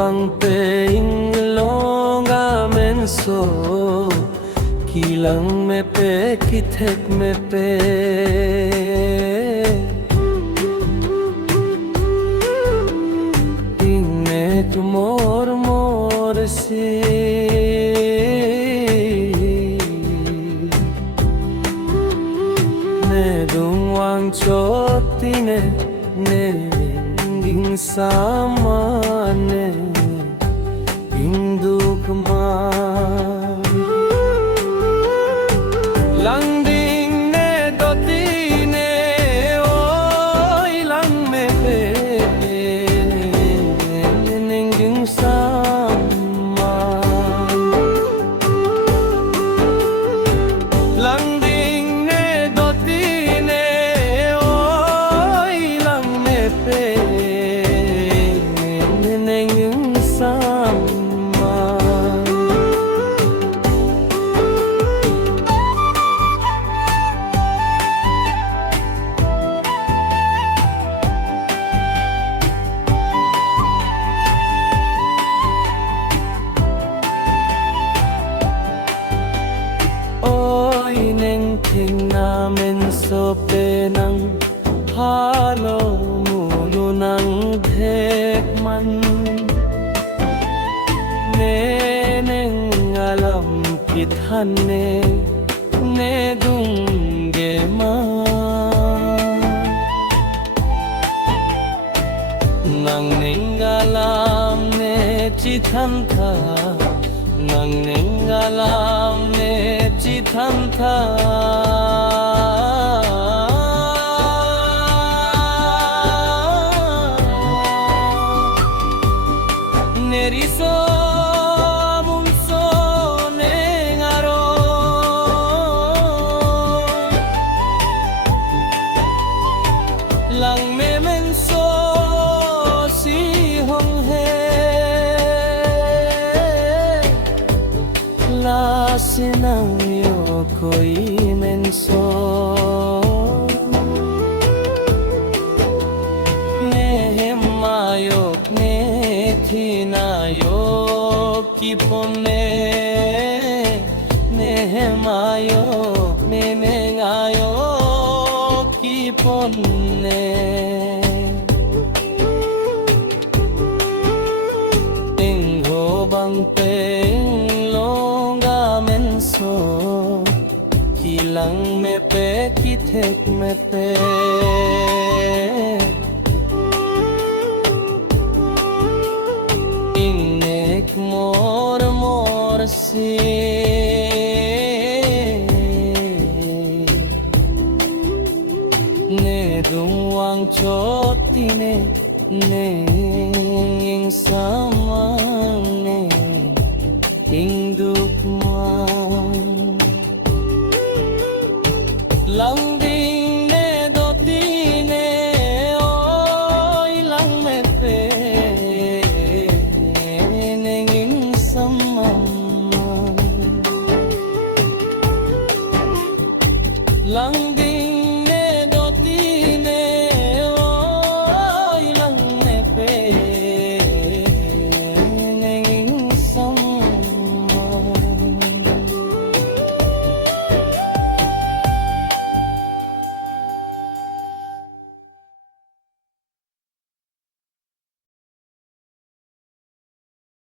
bang pe ing longa men so kilang me pe kithek me pe ing me tu mor mor si ne dung wang choti ne ding samane hindu kumar lang ding ne doti ne oi lang me pe ning ding sama lang ding ne doti ne oi lang me pe Ting namin so penang halo mulo ng dhekman neneng alam kithan ne dungge ma nang ning alam ne chithan tha nang ning alam ne chithan tha neri so mun so neng aro lang me men so si hong he la sinang yo koi men so ne mayok ne thinayo ki pone ne mayo me mengayo ki pone tingho bang pe longa men so kilang me pe kithek me pe mor mor si ne dung wang choti ne ing samane hindu kumar lang ding ne doti ne oi lang me pe lang